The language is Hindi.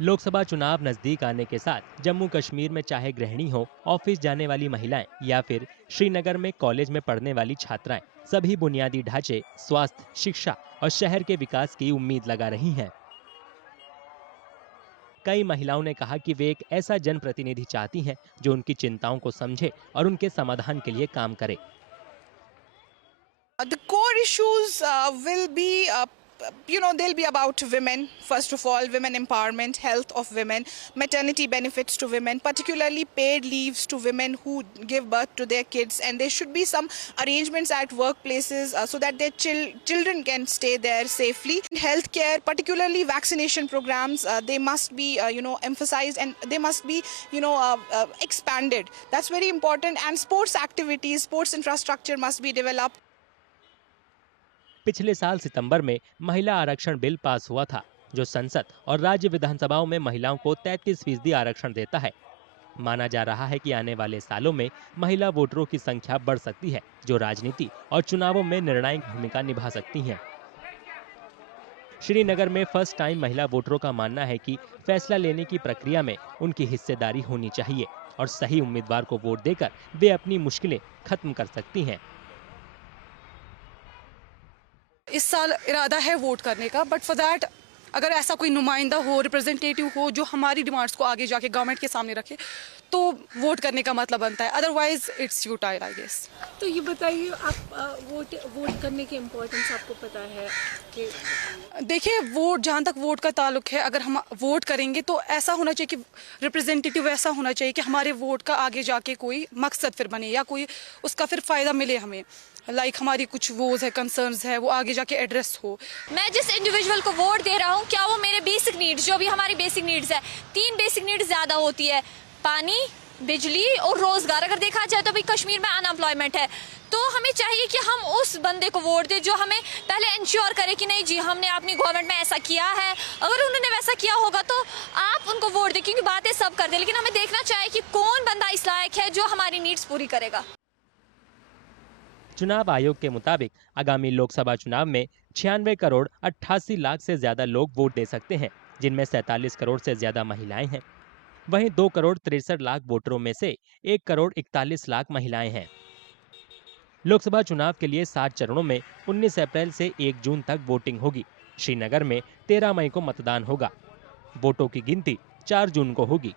लोकसभा चुनाव नजदीक आने के साथ जम्मू कश्मीर में चाहे गृहिणी हो, ऑफिस जाने वाली महिलाएं या फिर श्रीनगर में कॉलेज में पढ़ने वाली छात्राएं, सभी बुनियादी ढांचे, स्वास्थ्य, शिक्षा और शहर के विकास की उम्मीद लगा रही हैं। कई महिलाओं ने कहा कि वे एक ऐसा जनप्रतिनिधि चाहती हैं जो उनकी चिंताओं को समझे और उनके समाधान के लिए काम करे। The core issues will be, they'll be about women, first of all, women empowerment, health of women, maternity benefits to women, particularly paid leaves to women who give birth to their kids. And there should be some arrangements at workplaces so that their children can stay there safely. Healthcare, particularly vaccination programs, they must be, emphasized, and they must be, expanded. That's very important. And sports activities, sports infrastructure must be developed. पिछले साल सितंबर में महिला आरक्षण बिल पास हुआ था, जो संसद और राज्य विधानसभाओं में महिलाओं को 33% आरक्षण देता है। माना जा रहा है कि आने वाले सालों में महिला वोटरों की संख्या बढ़ सकती है, जो राजनीति और चुनावों में निर्णायक भूमिका निभा सकती हैं। श्रीनगर में फर्स्ट टाइम महिला वोटरों का मानना है कि फैसला लेने की प्रक्रिया में उनकी हिस्सेदारी होनी चाहिए और सही उम्मीदवार को वोट देकर वे अपनी मुश्किलें खत्म कर सकती हैं। इस साल इरादा है वोट करने का, बट फॉर दैट अगर ऐसा कोई नुमाइंदा हो, रिप्रेजेंटेटिव हो जो हमारी डिमांड्स को आगे जाके गवर्नमेंट के सामने रखे, तो वोट करने का मतलब बनता है, otherwise it's futile I guess. तो ये बताइए, आप वोट करने की इम्पोर्टेंस आपको पता है कि? देखिए, वोट, जहाँ तक वोट का ताल्लुक है, अगर हम वोट करेंगे तो ऐसा होना चाहिए कि रिप्रेजेंटेटिव ऐसा होना चाहिए कि हमारे वोट का आगे जाके कोई मकसद फिर बने या कोई उसका फिर फ़ायदा मिले हमें। लाइक हमारी कुछ वोज है, कंसर्न्स है, वो आगे जाके एड्रेस हो। मैं जिस इंडिविजुअल को वोट दे रहा हूँ, क्या वो मेरे बेसिक नीड्स, जो भी हमारी बेसिक नीड्स है, 3 बेसिक नीड्स ज़्यादा होती है, पानी, बिजली और रोजगार। अगर देखा जाए तो अभी कश्मीर में अनएम्प्लॉयमेंट है, तो हमें चाहिए कि हम उस बंदे को वोट दें जो हमें पहले इंश्योर करे कि नहीं जी, हमने अपनी गवर्नमेंट में ऐसा किया है। अगर उन्होंने वैसा किया होगा तो आप उनको वोट दें, क्योंकि बातें सब कर दे, लेकिन हमें देखना चाहिए कि कौन बंदा इस लायक है जो हमारी नीड्स पूरी करेगा। चुनाव आयोग के मुताबिक आगामी लोकसभा चुनाव में 96 करोड़ 88 लाख से ज्यादा लोग वोट दे सकते हैं, जिनमें 47 करोड़ से ज्यादा महिलाएं हैं। वहीं 2 करोड़ 63 लाख वोटरों में से 1 करोड़ 41 लाख महिलाएं हैं। लोकसभा चुनाव के लिए 7 चरणों में 19 अप्रैल से 1 जून तक वोटिंग होगी। श्रीनगर में 13 मई को मतदान होगा। वोटों की गिनती 4 जून को होगी।